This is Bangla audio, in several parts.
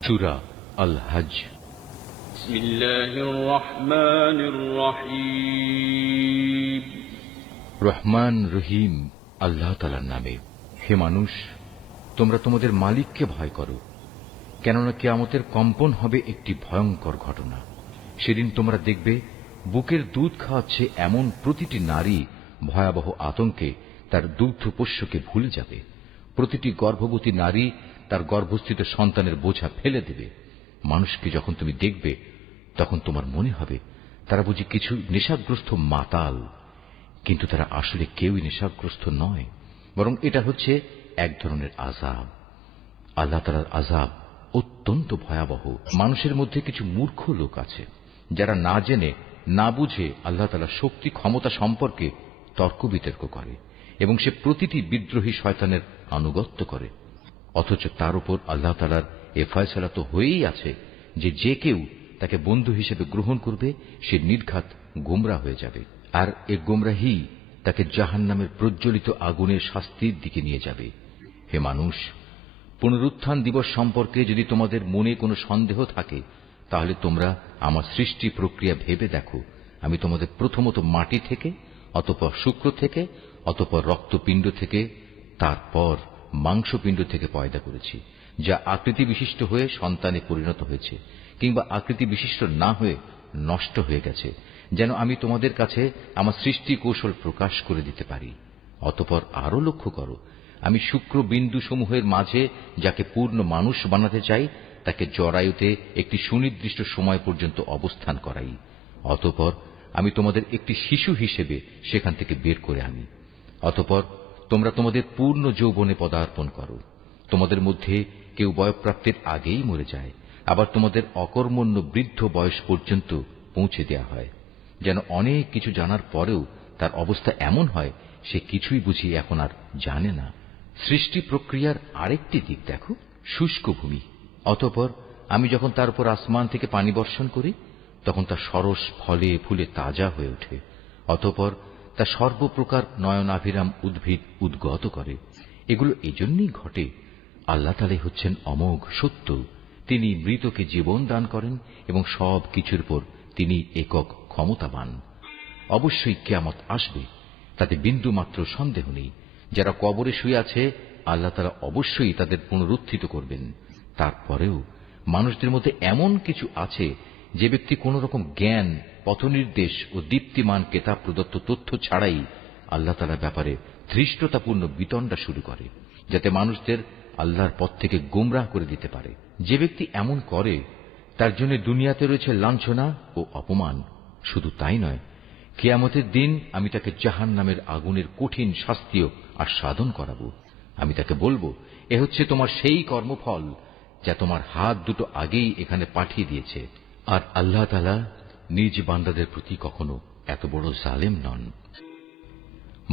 সূরা আল হজ। রহমান রহিম আল্লাহ তাআলার নামে। হে মানুষ, তোমরা তোমাদের মালিককে ভয় করো, কেননা কিয়ামতের কম্পন হবে একটি ভয়ঙ্কর ঘটনা। সেদিন তোমরা দেখবে বুকের দুধ খাওয়াচ্ছে এমন প্রতিটি নারী ভয়াবহ আতঙ্কে তার দুগ্ধপোষ্যকে ভুলে যাবে। প্রতিটি গর্ভবতী নারী তার গর্ভস্থিত সন্তানের বোঝা ফেলে দেবে। মানুষকে যখন তুমি দেখবে তখন তোমার মনে হবে তারা বুঝি কিছু নেশাগ্রস্ত মাতাল, কিন্তু তারা আসলে কেউই নেশাগ্রস্ত নয়, বরং এটা হচ্ছে এক ধরনের আযাব। আল্লাহ তাআলার আযাব অত্যন্ত ভয়াবহ। মানুষের মধ্যে কিছু মূর্খ লোক আছে যারা না জেনে না বুঝে আল্লাহ তাআলার শক্তি ক্ষমতা সম্পর্কে তর্ক বিতর্ক করে এবং সে প্রতিটি বিদ্রোহী শয়তানের আনুগত্য করে। অথচ তার উপর আল্লাহ তাআলার এ ফয়সালা তো হয়েই আছে যে যে কেউ তাকে বন্ধু হিসেবে গ্রহণ করবে সে নির্ঘাত গোমরা হয়ে যাবে, আর এ গোমরাহি তাকে জাহান্নামের প্রজ্বলিত আগুনের শাস্তির দিকে নিয়ে যাবে। হে মানুষ, পুনরুত্থান দিবস সম্পর্কে যদি তোমাদের মনে কোনো সন্দেহ থাকে তাহলে তোমরা আমার সৃষ্টি প্রক্রিয়া ভেবে দেখো। আমি তোমাদের প্রথমত মাটি থেকে, অতঃপর শুক্র থেকে, অতঃপর রক্তপিণ্ড থেকে, তারপর মাংসপিণ্ড থেকে পয়দা করেছি, যা আকৃতি বিশিষ্ট হয়ে সন্তানে পরিণত হয়েছে কিংবা আকৃতি বিশিষ্ট না হয়ে নষ্ট হয়ে গেছে, যেন আমি তোমাদের কাছে আমার সৃষ্টি কৌশল প্রকাশ করে দিতে পারি। অতঃপর আরো লক্ষ্য করো, আমি শুক্র বিন্দু সমূহের মাঝে যাকে পূর্ণ মানুষ বানাতে চাই তাকে জরায়ুতে একটি সুনির্দিষ্ট সময় পর্যন্ত অবস্থান করাই। অতঃপর আমি তোমাদের একটি শিশু হিসেবে সেখান থেকে বের করে আনি। অতঃপর তোমরা তোমাদের পূর্ণ যৌবনে পদার্পণ করো। তোমাদের মধ্যে কেউ বয়ঃপ্রাপ্তির আগেই মরে যায়, আবার তোমাদের অকর্মণ্য বৃদ্ধ বয়স পর্যন্ত পৌঁছে দেয়া হয়, যেন অনেক কিছু জানার পরেও তার অবস্থা এমন হয় সে কিছুই বুঝি এখন আর জানে না। সৃষ্টি প্রক্রিয়ার আরেকটি দিক দেখো, শুষ্ক ভূমি। অতঃপর আমি যখন তার উপর আসমান থেকে পানি বর্ষণ করি তখন তা সরস ফলে ফুলে তাজা হয়ে ওঠে। অতঃপর তা সর্বপ্রকার নয়নাভিরাম উদ্ভিদ উদ্গত করে। এগুলো এজন্যই ঘটে, আল্লাহ তাআলাই হচ্ছেন অমোঘ সত্য। তিনি মৃতকে জীবন দান করেন এবং সব কিছুর উপর তিনি একক ক্ষমতাবান। অবশ্যই কিয়ামত আসবে, তাতে বিন্দুমাত্র সন্দেহ নেই। যারা কবরে শুয়ে আছে আল্লাহ তাআলা অবশ্যই তাদের পুনরুত্থিত করবেন। তারপরেও মানুষদের মধ্যে এমন কিছু আছে যে ব্যক্তি কোন রকম জ্ঞান, পথনির্দেশ ও দীপ্তিমান কেতাব প্রদত্ত তথ্য ছাড়াই আল্লাহ তাআলার ব্যাপারে ধৃষ্টতাপূর্ণ বিতণ্ডা শুরু করে, যাতে মানুষদের আল্লাহর পথ থেকে গোমরাহ করে দিতে পারে। যে ব্যক্তি এমন করে তার জন্য দুনিয়াতে রয়েছে লাঞ্ছনা ও অপমান। শুধু তাই নয়, কিয়ামতের দিন আমি তাকে জাহান্নামের আগুনের কঠিন শাস্তিও আস্বাদন করাবো। আমি তাকে বলবো, এ হচ্ছে তোমার সেই কর্মফল যা তোমার হাত দুটো আগেই এখানে পাঠিয়ে দিয়েছে। আর আল্লাহ তাআলা নিজ বান্দাদের প্রতি কখনো এত বড় জালেম নন।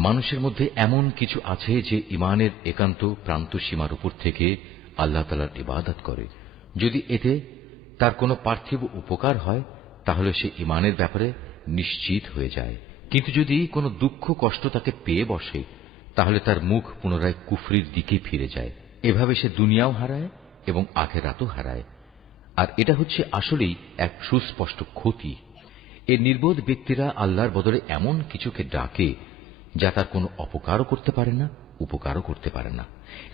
মানুষের মধ্যে এমন কিছু আছে যে ইমানের একান্ত প্রান্ত সীমার উপর থেকে আল্লাহ তাআলার ইবাদত করে। যদি এতে তার কোনো পার্থিব উপকার হয় তাহলে সে ইমানের ব্যাপারে নিশ্চিত হয়ে যায়, কিন্তু যদি কোনো দুঃখ কষ্ট তাকে পেয়ে বসে তাহলে তার মুখ পুনরায় কুফরির দিকে ফিরে যায়। এভাবে সে দুনিয়াও হারায় এবং আখিরাতও হারায়। আর এটা হচ্ছে আসলেই এক সুস্পষ্ট ক্ষতি। এর নির্বোধ ব্যক্তিরা আল্লাহর বদলে এমন কিছুকে ডাকে যা তার কোনো অপকারও করতে পারে না, উপকারও করতে পারে না।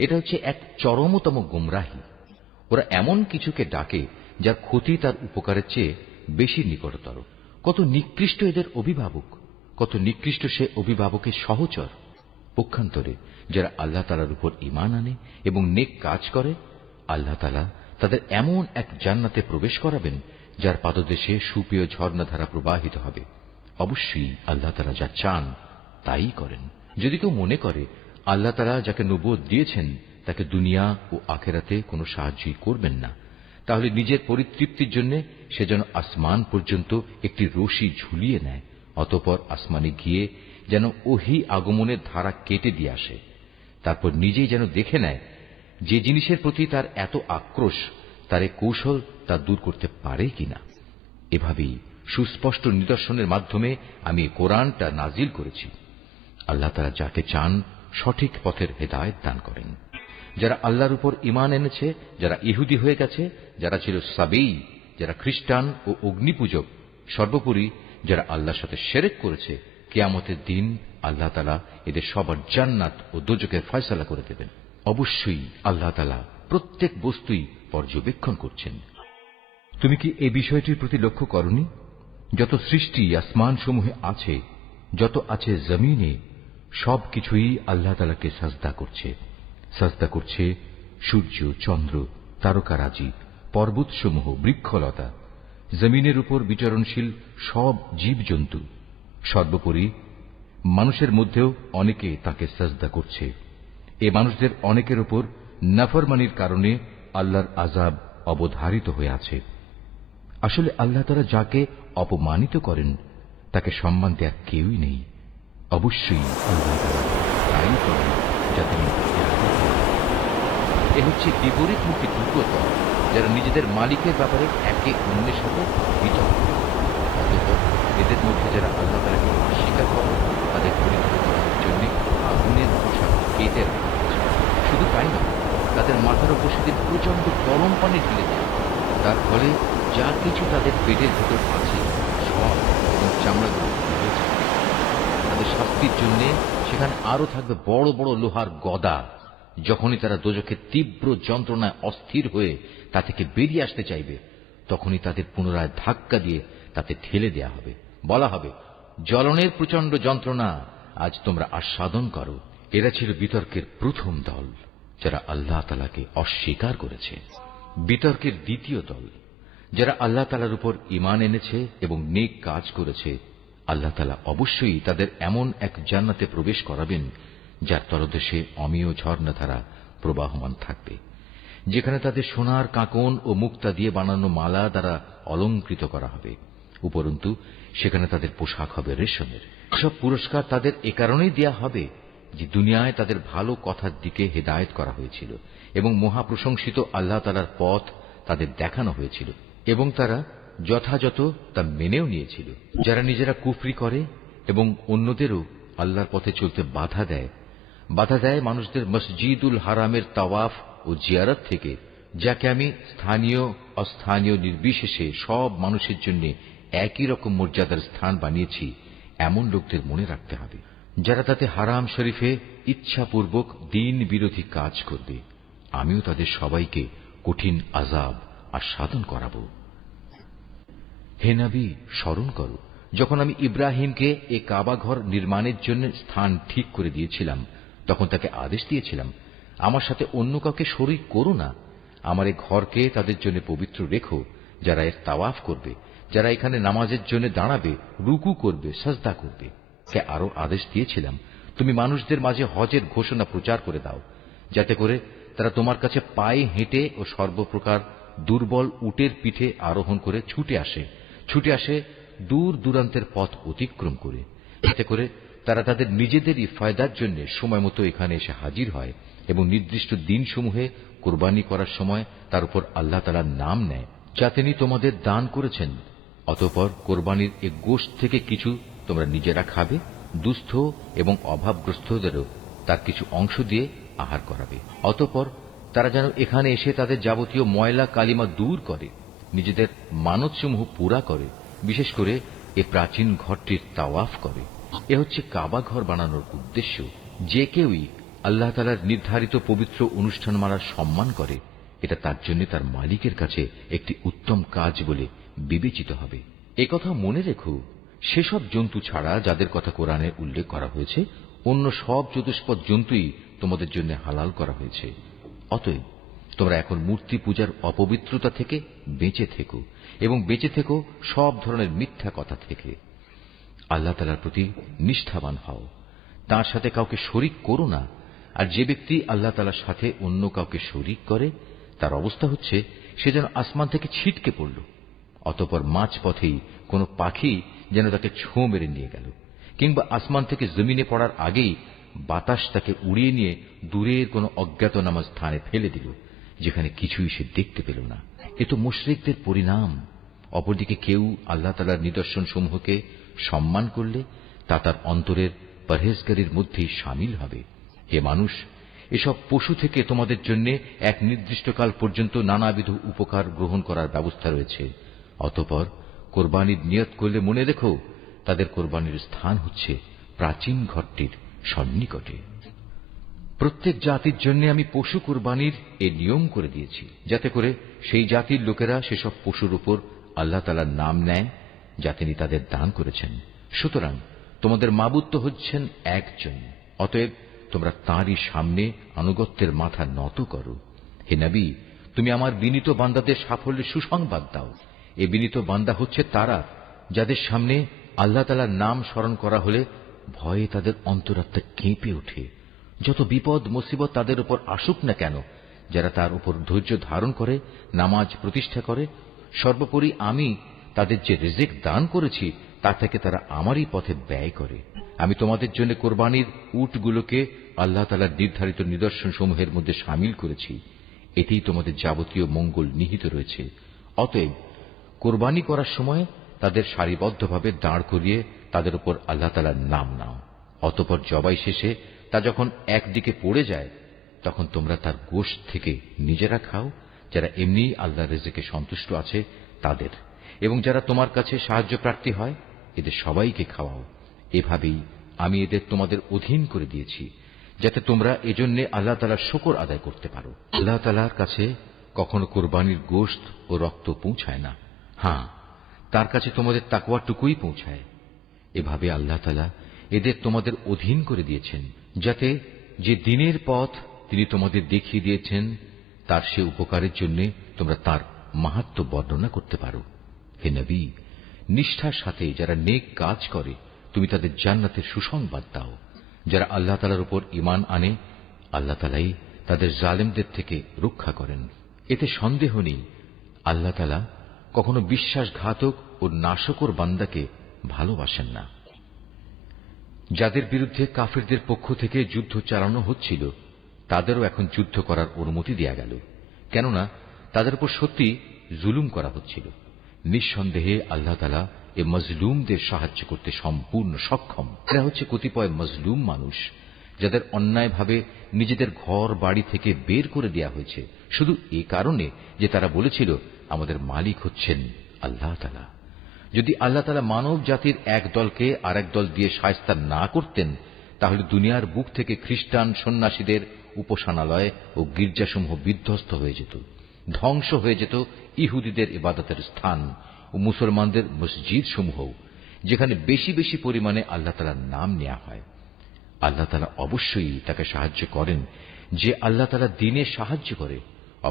এটা হচ্ছে এক চরমতম গুমরাহি। ওরা এমন কিছুকে ডাকে যার ক্ষতি তার উপকারের চেয়ে বেশি নিকটতর। কত নিকৃষ্ট এদের অভিভাবক, কত নিকৃষ্ট সে অভিভাবকের সহচর। পক্ষান্তরে যারা আল্লাহ তাআলার উপর ঈমান আনে এবং নেক কাজ করে, আল্লাহ তাআলা তাদের এমন এক জান্নাতে প্রবেশ করাবেন যার পাদদেশে সুপেয় ঝর্ণাধারা প্রবাহিত হবে। অবশ্যই আল্লাহ তাআলা যা চান তাই করেন। যদি কেউ মনে করে আল্লাহ তাআলা যাকে নবুয়ত দিয়েছেন তাকে দুনিয়া ও আখিরাতে কোনো সাহায্যই করবেন না, তাহলে নিজের পরিতৃপ্তির জন্য সে যেন আসমান পর্যন্ত একটি রশি ঝুলিয়ে নেয়, অতঃপর আসমানে গিয়ে যেন ওহী আগমনের ধারা কেটে দিয়ে আসে। তারপর নিজেই যেন দেখে নেয় যে জিনিসের প্রতি তার এত আক্রোশ তার এ কৌশল তা দূর করতে পারে কিনা। এভাবেই সুস্পষ্ট নিদর্শনের মাধ্যমে আমি কোরআনটা নাজিল করেছি। আল্লাহ তাআলা যাকে চান সঠিক পথের হেদায়েত দান করেন। যারা আল্লাহর উপর ঈমান এনেছে, যারা ইহুদি হয়ে গেছে, যারা ছিল সাবেই, যারা খ্রিস্টান ও অগ্নিপূজক, সর্বোপরি যারা আল্লাহর সাথে শিরক করেছে, কিয়ামতের দিন আল্লাহ তাআলা এদের সবার জান্নাত ও দোজখের ফয়সালা করে দেবেন। অবশ্যই আল্লাহ তাআলা প্রত্যেক বস্তুই পর্যবেক্ষণ করছেন। তুমি কি এই বিষয়টির প্রতি লক্ষ্য করনি? যত সৃষ্টি আসমান সমূহে আছে, যত আছে জমিনে, সবকিছুই আল্লাহ তাআলাকে সাজদা করছে। সাজদা করছে সূর্য, চন্দ্র, তারকারাজি, পর্বতসমূহ, বৃক্ষলতা, জমিনের উপর বিচরণশীল সব জীবজন্তু, সর্বোপরি মানুষের মধ্যেও অনেকে তাকে সাজদা করছে। এ মানুষদের অনেকের উপর নাফরমানির কারণে আল্লাহর আযাব অবধারিত হয়ে আছে। আসলে আল্লাহ তাআলা যাকে অপমানিত করেন তাকে সম্মান দেওয়ার কেউই নেই। অবশ্যই আল্লাহ তাআলা তাই করেন যা তিনি এ হচ্ছে বিপরীতমুখী দুটো দল, যারা নিজেদের মালিকের ব্যাপারে একে অন্যের সাথে বিতর্ক। অতঃপর এদের মধ্যে যারা আল্লাহ তাআলাকে অস্বীকার করে তাদের পরিত্রাণ করার জন্য আগুনের পোশাক কেটে রাখা হয়েছে। শুধু তাই নয়, তাদের মাথার উপর সেদিন প্রচন্ড গরম পানি ঢেলে দেয়। তার ফলে যা কিছু তাদের পেটের ভেতর আছে সব এবং চামড়াগুলো রয়েছে। তাদের শাস্তির জন্য সেখানে আরো থাকবে বড় বড় লোহার গদা। যখনই তারা দোজখের তীব্র যন্ত্রণায় অস্থির হয়ে তা থেকে বেরিয়ে আসতে চাইবে, তখনই তাদের পুনরায় ধাক্কা দিয়ে তাতে ঠেলে দেয়া হবে। বলা হবে, জ্বলনের প্রচন্ড যন্ত্রণা আজ তোমরা আস্বাদন করো। এরা ছিল বিতর্কের প্রথম দল, যারা আল্লাহ তাআলাকে অস্বীকার করেছে। বিতর্কের দ্বিতীয় দল, যারা আল্লাহ তাআলার উপর ঈমান এনেছে এবং নেক কাজ করেছে, আল্লাহ তাআলা অবশ্যই তাদের এমন এক জান্নাতে প্রবেশ করাবেন যার তলদেশে অমেয় ঝর্ণাধারা প্রবাহমান থাকবে, যেখানে তাদের সোনার কাঁকন ও মুক্তা দিয়ে বানানো মালা দ্বারা অলঙ্কৃত করা হবে। উপরন্তু সেখানে তাদের পোশাক হবে রেশমের। সব পুরস্কার তাদের এ কারণেই দেয়া হবে যে দুনিয়ায় তাদের ভালো কথার দিকে হেদায়েত করা হয়েছিল এবং মহাপ্রশংসিত আল্লাহ তাআলার পথ তাদের দেখানো হয়েছিল এবং তারা যথাযথ তা মেনেও নিয়েছিল। যারা নিজেরা কুফরি করে এবং অন্যদেরও আল্লাহর পথে চলতে বাধা দেয় মানুষদের মসজিদুল হারামের তাওয়াফ ও জিয়ারত থেকে, যাকে আমি স্থানীয় অস্থানীয় নির্বিশেষে সব মানুষের জন্য একই রকম মর্যাদার স্থান বানিয়েছি, এমন লোকদের মনে রাখতে হবে যারা তাতে হারাম শরীফে ইচ্ছাপূর্বক দ্বীন বিরোধী কাজ করবে। আমিও তাদের সবাইকে কঠিন আযাব আস্বাদন করাব। হে নবী, স্মরণ করো যখন আমি ইব্রাহিমকে এ কাবা ঘর নির্মাণের জন্য স্থান ঠিক করে দিয়েছিলাম, তখন তাকে আদেশ দিয়েছিলাম, আমার সাথে অন্য কাউকে শরীক করো না। আমার এ ঘরকে তাদের জন্য পবিত্র রেখো, যারা এর তাওয়াফ করবে, যারা এখানে নামাজের জন্য দাঁড়াবে, রুকু করবে, সাজদা করবে। কে আরো আদেশ দিয়েছিলাম, তুমি মানুষদের মাঝে হজের ঘোষণা প্রচার করে দাও, যাতে করে তারা তোমার কাছে পায়ে হেঁটে ও সর্বপ্রকার দুর্বল উটের পিঠে আরোহণ করে ছুটে আসে দূর দূরান্তের পথ অতিক্রম করে, যাতে করে তারা তাদের নিজেদেরই ফায়দার জন্য সময় মতো এখানে এসে হাজির হয় এবং নির্দিষ্ট দিনসমূহে কোরবানি করার সময় তার উপর আল্লাহ তাআলার নাম নেয়, যা তিনি তোমাদের দান করেছেন। অতঃপর কোরবানির এ গোশত থেকে কিছু তোমরা নিজেরা খাবে, দুস্থ এবং অভাবগ্রস্তদেরও তার কিছু অংশ দিয়ে আহার করাবে। অতঃপর তারা যেন এখানে এসে তাদের যাবতীয় ময়লা কালিমা দূর করে, নিজেদের মানতসমূহ পুরা করে, বিশেষ করে এ প্রাচীন ঘরটির তাওয়াফ করে। এ হচ্ছে কাবা ঘর বানানোর উদ্দেশ্য। যে কেউই আল্লাহ তাআলার নির্ধারিত পবিত্র অনুষ্ঠানমালার সম্মান করে, এটা তার জন্য তার মালিকের কাছে একটি উত্তম কাজ বলে বিবেচিত হবে। একথা মনে রেখো, সেসব জন্তু ছাড়া যাদের কথা কোরআনে উল্লেখ করা হয়েছে, অন্য সব চতুষ্পদ জন্তুই তোমাদের জন্য হালাল করা হয়েছে। অতএব তোমরা এখন মূর্তি পূজার অপবিত্রতা থেকে বেঁচে থেকো এবং বেঁচে থেকো সব ধরনের মিথ্যা কথা থেকে। আল্লাহ তাআলার প্রতি নিষ্ঠাবান হও, তার সাথে কাউকে শরীক করো না। আর যে ব্যক্তি আল্লাহ তাআলার সাথে অন্য কাউকে শরীক করে, তার অবস্থা হচ্ছে সে যেন আসমান থেকে ছিটকে পড়ল, অতঃপর মাঝপথেই কোনো পাখি যেন তাকে ছোঁ মেরে নিয়ে গেল, কিংবা আসমান থেকে জমিনে পড়ার আগেই বাতাস তাকে উড়িয়ে নিয়ে দূরের কোনো অজ্ঞাতনামা স্থানে ফেলে দিল, যেখানে কিছুই সে দেখতে পেল না। এ তো মুশরিকদের পরিণাম। অপরদিকে কেউ আল্লাহ তাআলার নিদর্শন সমূহকে সম্মান করলে তা তার অন্তরের পরহেজগারির মধ্যেই শামিল হবে। হে মানুষ, এসব পশু থেকে তোমাদের জন্য এক নির্দিষ্টকাল পর্যন্ত নানাবিধ উপকার গ্রহণ করার ব্যবস্থা রয়েছে। অতঃপর কোরবানির নিয়ত করলে মনে রেখো, তাদের কোরবানির স্থান হচ্ছে প্রাচীন ঘরটির সন্নিকটে। প্রত্যেক জাতির জন্য আমি পশু কোরবানির এ নিয়ম করে দিয়েছি, যাতে করে সেই জাতির লোকেরা সেসব পশুর উপর আল্লাহ তাআলার নাম নেয় যা তিনি তাদের দান করেছেন। সুতরাং তোমাদের মাবুদ তো হচ্ছেন একজন, অতএব তোমরা তাঁরই সামনে আনুগত্যের মাথা নত করো। হে নবী, তুমি আমার বিনীত বান্দাদের সাফল্যের সুসংবাদ দাও। এ বিনীত বান্দা হচ্ছে তারা যাদের সামনে আল্লাহ তাআলার নাম স্মরণ করা হলে ভয়ে তাদের অন্তরাত্মা কেঁপে ওঠে। যত বিপদ মুসিবত তাদের উপর আসুক না কেন, যারা তার উপর ধৈর্য ধারণ করে নামাজ প্রতিষ্ঠা করে, সর্বোপরি আমি তাদের যে রিজিক দান করেছি তা থেকে তারা আমারই পথে ব্যয় করে। আমি তোমাদের জন্য কোরবানির উটগুলোকে আল্লাহ তাআলার নির্ধারিত নিদর্শন সমূহের মধ্যে শামিল করেছি। এতেই তোমাদের যাবতীয় মঙ্গল নিহিত রয়েছে। অতএব কোরবানি করার সময় তাদের সারিবদ্ধভাবে দাঁড় করিয়ে তাদের উপর আল্লাহ তাআলার নাম নাও। অতঃপর জবাই শেষে তা যখন একদিকে পড়ে যায়, তখন তোমরা তার গোশত থেকে নিজেরা খাও, যারা এমনি আল্লাহর রিজিকে সন্তুষ্ট আছে তাদের, এবং যারা তোমার কাছে সাহায্য প্রার্থী হয় এদের সবাইকে খাওয়াও। এভাবেই আমি এদের তোমাদের অধীন করে দিয়েছি, যাতে তোমরা এজন্য আল্লাহ তাআলার শুকর আদায় করতে পারো। আল্লাহ তাআলার কাছে কখনো কোরবানির গোশত ও রক্ত পৌঁছায় না, হ্যাঁ, তার কাছে তোমাদের তাকওয়াটুকুই পৌঁছায়। এভাবে আল্লাহ তাআলা এদের তোমাদের অধীন করে দিয়েছেন, যাতে যে দিনের পথ তিনি তোমাদের দেখিয়ে দিয়েছেন তার সে উপকারের জন্য তোমরা তার মাহাত্ম্য বর্ণনা করতে পারো। হে নবী, নিষ্ঠার সাথে যারা নেক কাজ করে তুমি তাদের জান্নাতের সুসংবাদ দাও। যারা আল্লাহ তাআলার উপর ঈমান আনে, আল্লাহ তাআলাই তাদের জালেমদের থেকে রক্ষা করেন। এতে সন্দেহ নেই, আল্লাহ তাআলা কখনো বিশ্বাসঘাতক ও নাশকর বান্দাকে ভালোবাসেন না। যাদের বিরুদ্ধে কাফেরদের পক্ষ থেকে যুদ্ধ চালানো হচ্ছিল তাদেরও এখন যুদ্ধ করার অনুমতি দেয়া গেল, কেননা তাদের উপর সত্যি জুলুম করা হচ্ছিল। নিঃসন্দেহে আল্লাহ তাআলা এ মজলুমদের সাহায্য করতে সম্পূর্ণ সক্ষম। এরা হচ্ছে কতিপয় মজলুম মানুষ, যাদের অন্যায়ভাবে নিজেদের ঘর বাড়ি থেকে বের করে দেয়া হয়েছে, শুধু এ কারণে যে তারা বলেছিল আমাদের মালিক হচ্ছেন আল্লাহ তাআলা। যদি আল্লাহ তাআলা মানব জাতির এক দলকে আরেক দল দিয়ে শায়েস্তা না করতেন, তাহলে দুনিয়ার বুক থেকে খ্রিস্টান সন্ন্যাসীদের উপাসনালয় ও গির্জাসমূহ বিধ্বস্ত হয়ে যেত, ধ্বংস হয়ে যেত ইহুদিদের ইবাদতের স্থান ও মুসলমানদের মসজিদ সমূহ, যেখানে বেশি বেশি পরিমাণে আল্লাহ তাআলার নাম নেওয়া হয়। আল্লাহ তাআলা অবশ্যই তাকে সাহায্য করেন, যে আল্লাহ তাআলা দ্বীনে সাহায্য করে,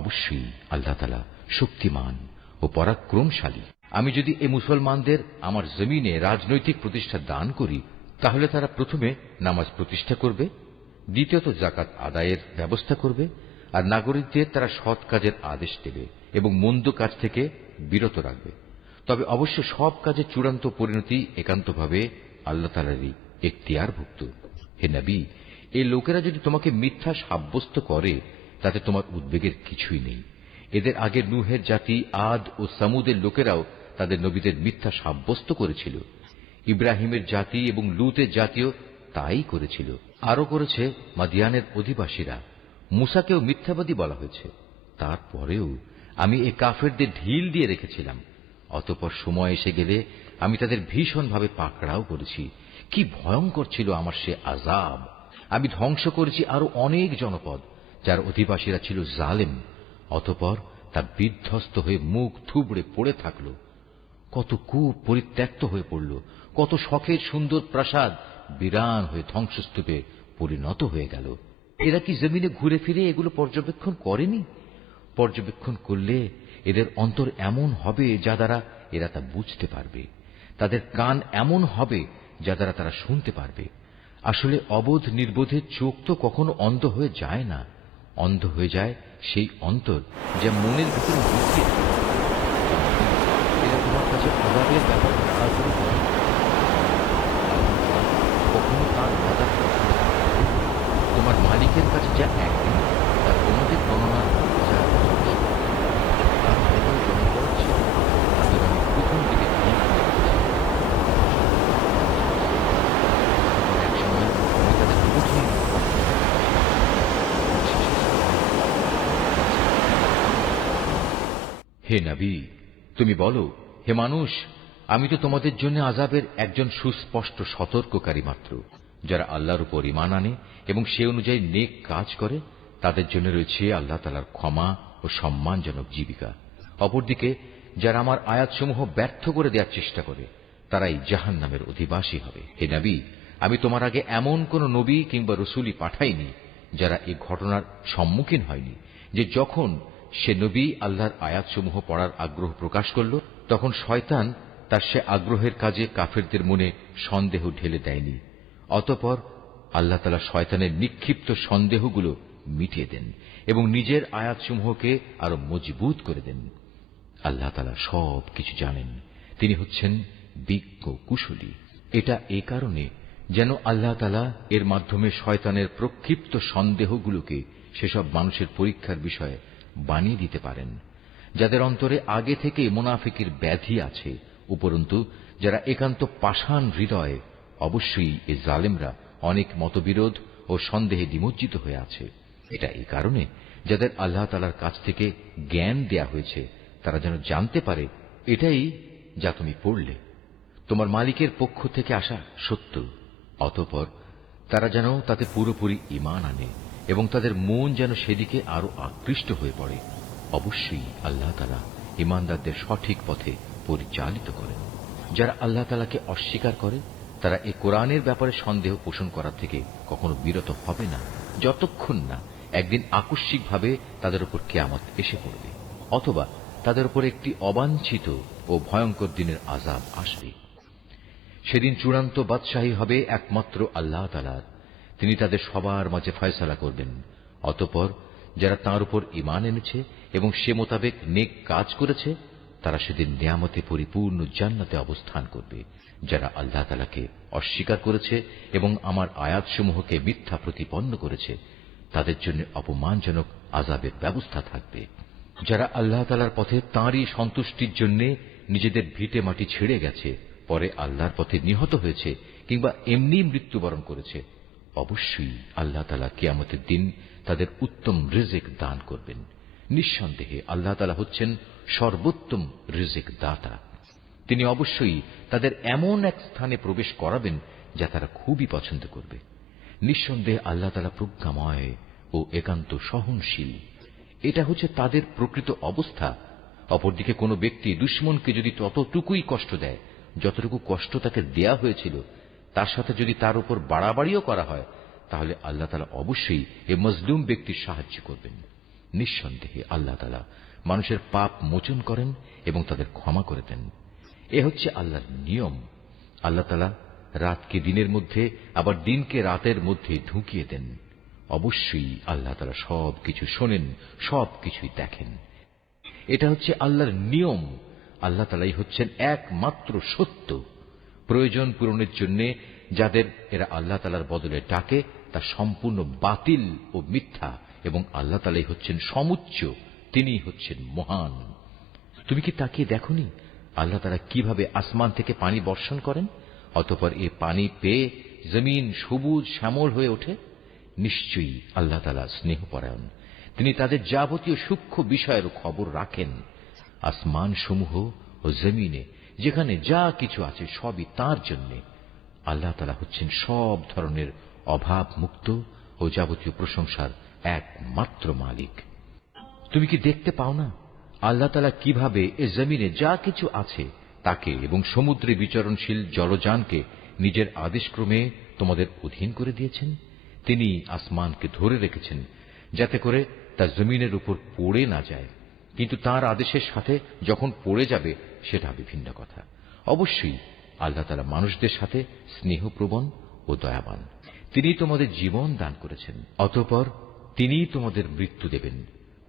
অবশ্যই আল্লাহ তাআলা শক্তিমান ও পরাক্রমশালী। আমি যদি এ মুসলমানদের আমার জমিনে রাজনৈতিক প্রতিষ্ঠা দান করি, তাহলে তারা প্রথমে নামাজ প্রতিষ্ঠা করবে, দ্বিতীয়ত যাকাত আদায়ের ব্যবস্থা করবে, আর নাগরিকদের তারা সৎ কাজের আদেশ দেবে এবং মন্দ কাজ থেকে বিরত রাখবে। তবে অবশ্য সব কাজের চূড়ান্ত পরিণতি একান্তভাবে আল্লাহ তাআলারই এখতিয়ারভুক্ত। হে নবী, এই লোকেরা যদি তোমাকে মিথ্যা সাব্যস্ত করে তাতে তোমার উদ্বেগের কিছুই নেই। এদের আগে নূহের জাতি আদ ও সামুদের লোকেরাও তাদের নবীদের মিথ্যা সাব্যস্ত করেছিল। ইব্রাহিমের জাতি এবং লূতের জাতিও তাই করেছিল। আরো করেছে মাদিয়ানের অধিবাসীরা। মূসাকেও মিথ্যাবাদী বলা হয়েছে, তারপরেও আমি এ কাফেরদের ঢিল দিয়ে রেখেছিলাম। অতঃপর সময় এসে গেলে আমি তাদের ভীষণভাবে পাকড়াও করেছি। কি ভয়ঙ্কর ছিল আমার সে আযাব! আমি ধ্বংস করেছি আরো অনেক জনপদ যার অধিবাসীরা ছিল জালেম। অতঃপর তা বিধ্বস্ত হয়ে মুখ থুবড়ে পড়ে থাকল। কত কূপ পরিত্যক্ত হয়ে পড়ল, কত শখের সুন্দর প্রাসাদ বিরান হয়ে ধ্বংসস্তূপে পরিণত হয়ে গেল। এরা কি জমিনে ঘুরে ফিরে এগুলো পর্যবেক্ষণ করেনি? পর্যবেক্ষণ করলে এদের অন্তর এমন হবে যা দ্বারা এরা তা বুঝতে পারবে, তাদের কান এমন হবে যা দ্বারা তারা শুনতে পারবে। আসলে অবোধ নির্বোধের চোখ তো কখনো অন্ধ হয়ে যায় না, অন্ধ হয়ে যায় সেই অন্তর যা মনের ভিতরে লুকিয়ে থাকে। এরা তোমার কাছে আযাবের ব্যাপারে তাড়াহুড়ো করে, কখনো তার ওয়াদা তোমার মালিকের কাছে যা একদিন তার তোমাদের গণনার যা তার ভেতরে জমা পড়ছে, তাদের আমি প্রথম দিকে ঠিক করে রেখেছি। এক সময় আমি তাদের কঠিন হে নবী, তুমি বলো, হে মানুষ, আমি তো তোমাদের জন্য আযাবের একজন সুস্পষ্ট সতর্ককারী মাত্র। যারা আল্লাহর উপর ঈমান আনে এবং সে অনুযায়ী নেক কাজ করে, তাদের জন্য রয়েছে আল্লাহ তাআলার ক্ষমা ও সম্মানজনক জীবিকা। অপরদিকে যারা আমার আয়াতসমূহ ব্যর্থ করে দেওয়ার চেষ্টা করে, তারাই জাহান্নামের অধিবাসী হবে। হে নবী, আমি তোমার আগে এমন কোন নবী কিংবা রসুলই পাঠাইনি যারা এই ঘটনার সম্মুখীন হয়নি যে যখন সে নবী আল্লাহর আয়াতসমূহ পড়ার আগ্রহ প্রকাশ করল, তখন শয়তান তার সে আগ্রহের কাজে কাফেরদের মনে সন্দেহ ঢেলে দেয়নি। অতঃপর আল্লাহ তাআলা শয়তানের নিক্ষিপ্ত সন্দেহগুলো মিটিয়ে দেন এবং নিজের আয়াতসমূহকে আরো মজবুত করে দেন। আল্লাহ তাআলা সব কিছু জানেন, তিনি হচ্ছেন বিজ্ঞ কুশলী। এটা এই কারণে যেন আল্লাহ তাআলা এর মাধ্যমে শয়তানের প্রক্ষিপ্ত সন্দেহগুলোকে সেসব মানুষের পরীক্ষার বিষয়ে বানিয়ে দিতে পারেন যাদের অন্তরে আগে থেকে মুনাফিকের ব্যাধি আছে। উপরন্তু যারা একান্ত পাষাণ হৃদয়, অবশ্যই এই জালেমরা অনেক মতবিরোধ ও সন্দেহে নিমজ্জিত হয়ে আছে। এটা এই কারণে যাদের আল্লাহ তাআলার কাছ থেকে জ্ঞান দেয়া হয়েছে, তারা যেন জানতে পারে এটাই যা তুমি পড়লে তোমার মালিকের পক্ষ থেকে আসা সত্য। অতঃপর তারা যেন তাতে পুরোপুরি ঈমান আনে এবং তাদের মন যেন সেদিকে আরো আকৃষ্ট হয়ে পড়ে। অবশ্যই আল্লাহ তাআলা ঈমানদারদের সঠিক পথে পরিচালিত করেন। যারা আল্লাহ তাআলাকে অস্বীকার করে, তারা এই কোরআনের ব্যাপারে সন্দেহ পোষণ করা থেকে কখনো বিরত হবে না, যতক্ষণ না একদিন আকস্মিকভাবে তাদের উপর কিয়ামত এসে পড়বে, অথবা তাদের উপর একটি অবাঞ্ছিত ও ভয়ঙ্কর দিনের আযাব আসবে। সেদিন চূড়ান্ত বাদশাহী হবে একমাত্র আল্লাহ তাআলার। তিনি তাদের সবার মাঝে ফয়সালা করবেন। অতঃপর যারা তাঁর উপর ঈমান এনেছে এবং সে মোতাবেক নেক কাজ করেছে, তারা সেদিন নিয়ামতে পরিপূর্ণ জান্নাতে অবস্থান করবে। যারা আল্লাহ তাআলাকে অস্বীকার করেছে এবং আমার আয়াতসমূহকে মিথ্যা প্রতিপন্ন করেছে, তাদের জন্য অপমানজনক আযাবের ব্যবস্থা থাকবে। যারা আল্লাহ তাআলার পথে তাঁরই সন্তুষ্টির জন্য নিজেদের ভিটে মাটি ছেড়ে গেছে, পরে আল্লাহর পথে নিহত হয়েছে কিংবা এমনি মৃত্যুবরণ করেছে, অবশ্যই আল্লাহ তাআলা কিয়ামতের দিন তাদের উত্তম রিজিক দান করবেন। নিঃসন্দেহে আল্লাহ তাআলা হচ্ছেন সর্বোত্তম রিজিক দাতা। তিনি অবশ্যই তাদের এমন এক স্থানে প্রবেশ করাবেন যা তারা খুবই পছন্দ করবে। নিঃসন্দেহে আল্লাহ তাআলা প্রজ্ঞাময় ও একান্ত সহনশীল। এটা হচ্ছে তাদের প্রকৃত অবস্থা। অপরদিকে কোনো ব্যক্তি দুশমনকে যদি ততটুকুই কষ্ট দেয় যতটুকু কষ্ট তাকে দেয়া হয়েছিল, তার সাথে যদি তার উপর বাড়াবাড়িও করা হয়, তাহলে আল্লাহ তাআলা অবশ্যই এ মজলুম ব্যক্তির সাহায্য করবেন। নিঃসন্দেহে আল্লাহ তাআলা মানুষের পাপ মোচন করেন এবং তাদের ক্ষমা করে দেন। এ হচ্ছে আল্লাহর নিয়ম। আল্লাহ তাআলা রাতকে দিনের মধ্যে আবার দিনকে রাতের মধ্যে ঢুকিয়ে দেন। অবশ্যই আল্লাহ তাআলা সবকিছু শোনেন, সবকিছুই দেখেন। এটা হচ্ছে আল্লাহর নিয়ম। আল্লাহ তাআলাই হচ্ছেন একমাত্র সত্য। প্রয়োজন পূরণের জন্য যাদের এরা আল্লাহ তাআলার বদলে ডাকে, তা সম্পূর্ণ বাতিল ও মিথ্যা, এবং আল্লাহ তাআলাই হচ্ছেন সমুচ্চ, তিনি হচ্ছেন মহান। তুমি কি তাকিয়ে দেখোনি আল্লাহ তাআলা কিভাবে আসমান থেকে পানি বর্ষণ করেন, অতঃপর এই পানি পেয়ে জমিন সবুজ শ্যামল হয়ে ওঠে? নিশ্চয়ই আল্লাহ তাআলা স্নেহপরায়ণ, তিনি তাদের যাবতীয় সূক্ষ্ম বিষয়ের খবর রাখেন। আসমান সমূহ ও জমিনে যেখানে যা কিছু আছে সবই তাঁর জন্য। আল্লাহ তাআলা হচ্ছেন সব ধরনের অভাব মুক্ত ও যাবতীয় প্রশংসার একমাত্র মালিক। তুমি কি দেখতে পাও না আল্লাহ তাআলা কিভাবে এ জমিনে যা কিছু আছে তাকে এবং সমুদ্রে বিচরণশীল জলযানকে নিজের আদেশক্রমে তোমাদের অধীন করে দিয়েছেন? তিনি আসমানকে ধরে রেখেছেন যাতে করে তা জমিনের উপর পড়ে না যায়, কিন্তু তাঁর আদেশের সাথে যখন পড়ে যাবে সেটা বিভিন্ন কথা। অবশ্যই আল্লাহ তাআলা মানুষদের সাথে স্নেহপ্রবণ ও দয়াবান। তিনি তোমাদের জীবন দান করেছেন, অতঃপর তিনি তোমাদের মৃত্যু দেবেন,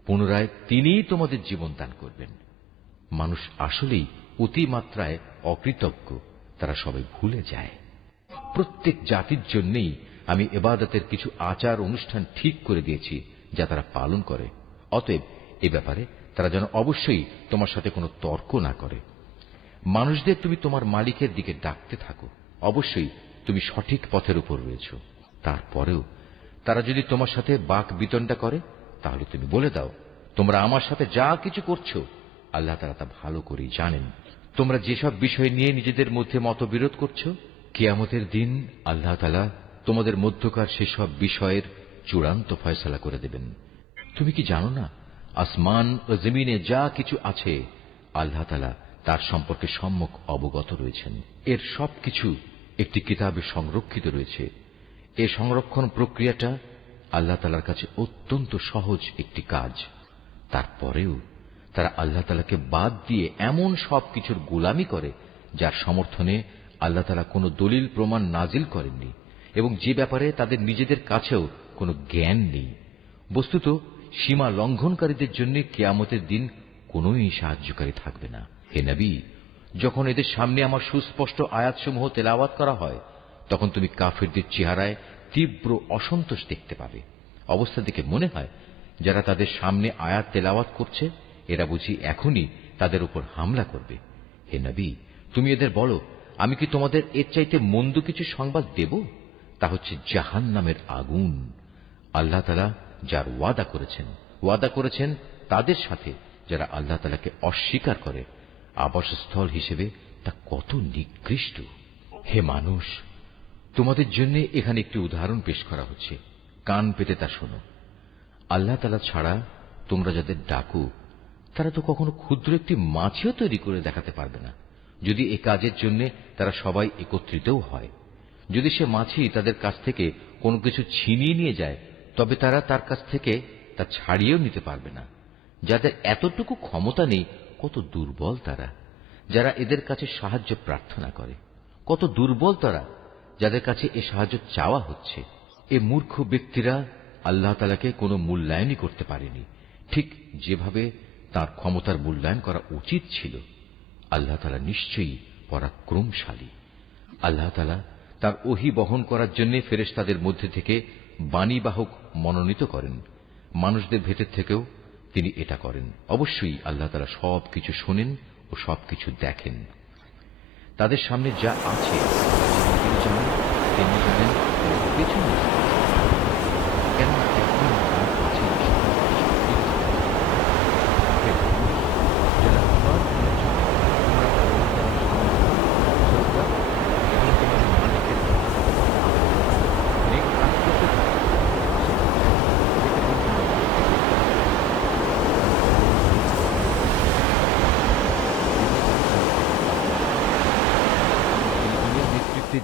পুনরায় তিনি তোমাদের জীবন দান করবেন। মানুষ আসলেই অতিমাত্রায় অকৃতজ্ঞ, তারা সবাই ভুলে যায়। প্রত্যেক জাতির জন্যই আমি ইবাদতের কিছু আচার অনুষ্ঠান ঠিক করে দিয়েছি যা তারা পালন করে। অতএব এ ব্যাপারে তারা যেন অবশ্যই তোমার সাথে কোনো তর্ক না করে। মানুষদের তুমি তোমার মালিকের দিকে ডাকতে থাকো, অবশ্যই তুমি সঠিক পথের উপর রয়েছ। তারপরেও তারা যদি তোমার সাথে বাক বিতণ্ডা করে, তাহলে তুমি বলে দাও, তোমরা আমার সাথে যা কিছু করছো আল্লাহ তাআলা তা ভালো করেই জানেন। তোমরা যেসব বিষয় নিয়ে নিজেদের মধ্যে মতবিরোধ করছো, কিয়ামতের দিন আল্লাহ তাআলা তোমাদের মধ্যকার সেসব বিষয়ের চূড়ান্ত ফয়সালা করে দেবেন। তুমি কি জানো না, আসমান ও জমিনে যা কিছু আছে আল্লাহ তাআলা তার সম্পর্কে সম্যক অবগত রয়েছেন। এর সবকিছু একটি কিতাবে সংরক্ষিত রয়েছে। এ সংরক্ষণ প্রক্রিয়াটা আল্লাহ তাআলার কাছে অত্যন্ত সহজ একটি কাজ। তারপরেও তারা আল্লাহ তাআলাকে বাদ দিয়ে এমন সবকিছুর গোলামি করে যার সমর্থনে আল্লাহ তাআলা কোনো দলিল প্রমাণ নাজিল করেননি এবং যে ব্যাপারে তাদের নিজেদের কাছেও কোনো জ্ঞান নেই। বস্তুত সীমা লঙ্ঘনকারীদের জন্য কিয়ামতের দিন কোনই সাহায্যকারী থাকবে না। হে নবী, যখন এদের সামনে আমার সুস্পষ্ট আয়াতসমূহ তেলাওয়াত করা হয়, তখন তুমি কাফিরদের চেহারায় তীব্র অসন্তোষ দেখতে পাবে। অবস্থা দেখে মনে হয় যারা তাদের সামনে আয়াত তেলাওয়াত করছে এরা বুঝি এখনই তাদের উপর হামলা করবে। হে নবী, তুমি এদের বলো, আমি কি তোমাদের এর চাইতে মন্দ কিছু সংবাদ দেব? তা হচ্ছে জাহান্নামের আগুন। আল্লাহ তাআলা যার ওয়াদা করেছেন তাদের সাথে যারা আল্লাহ তাআলাকে অস্বীকার করে, আবাসস্থল হিসেবে তা কত নিকৃষ্ট। হে মানুষ, তোমাদের জন্য এখানে একটি উদাহরণ পেশ করা হচ্ছে, কান পেতে তা শোনো। আল্লাহ তাআলা ছাড়া তোমরা যাদের ডাকো তারা তো কখনো ক্ষুদ্র একটি মাছিও তৈরি করে দেখাতে পারবে না, যদি এ কাজের জন্য তারা সবাই একত্রিতও হয়। যদি সে মাছি তাদের কাছ থেকে কোনো কিছু ছিনিয়ে নিয়ে যায়, তবে তারা তার কাছ থেকে তা ছাড়িয়েও নিতে পারবে না। যাদের এতটুকু ক্ষমতা নেই, কত দুর্বল তারা যারা এদের কাছে সাহায্য প্রার্থনা করে। কত দুর্বল তারা যাদের কাছে এ সাহায্য চাওয়া হচ্ছে। এ মূর্খ ব্যক্তিরা আল্লাহ তাআলাকে কোনো মূল্যায়নই করতে পারেনি, ঠিক যেভাবে তার ক্ষমতার মূল্যায়ন করা উচিত ছিল। আল্লাহ তাআলা নিশ্চয়ই পরাক্রমশালী। আল্লাহ তাআলা তার ওহী বহন করার জন্য ফেরেশতাদের মধ্যে থেকে বাণীবাহক মনোনীত করেন। মানুষদের ভেতর থেকেও তিনি এটা করেন। অবশ্যই আল্লাহ তাআলা সবকিছু শোনেন ও সবকিছু দেখেন। তাদের সামনে যা আছে তিনি জানেন, তিনি জানেন পেছনে কেন একদিন তার কাছে যারা তোমার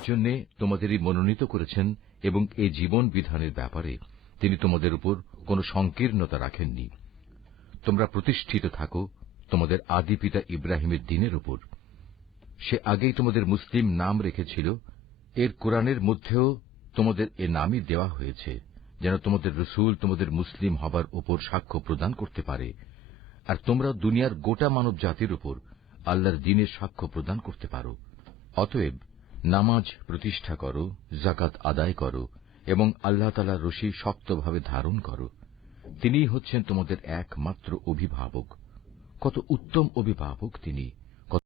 জন্য তোমাদেরই মনোনীত করেছেন এবং এই জীবন বিধানের ব্যাপারে তিনি তোমাদের উপর কোনো সংকীর্ণতা রাখেননি। তোমরা প্রতিষ্ঠিত থাকো তোমাদের আদি পিতা ইব্রাহিমের দ্বীনের উপর। সে আগেই তোমাদের মুসলিম নাম রেখেছিল। এর কোরআনের মধ্যেও তোমাদের এ নামই দেওয়া হয়েছে, যেন তোমাদের রসূল তোমাদের মুসলিম হবার উপর সাক্ষ্য প্রদান করতে পারে, আর তোমরা দুনিয়ার গোটা মানব জাতির উপর আল্লাহর দ্বীনের সাক্ষ্য প্রদান করতে পারো। অতএব নামাজ প্রতিষ্ঠা করো, যাকাত আদায় করো এবং আল্লাহ তাআলার রশি শক্তভাবে ধারণ করো। তিনিই হচ্ছেন তোমাদের একমাত্র অভিভাবক। কত উত্তম অভিভাবক তিনি!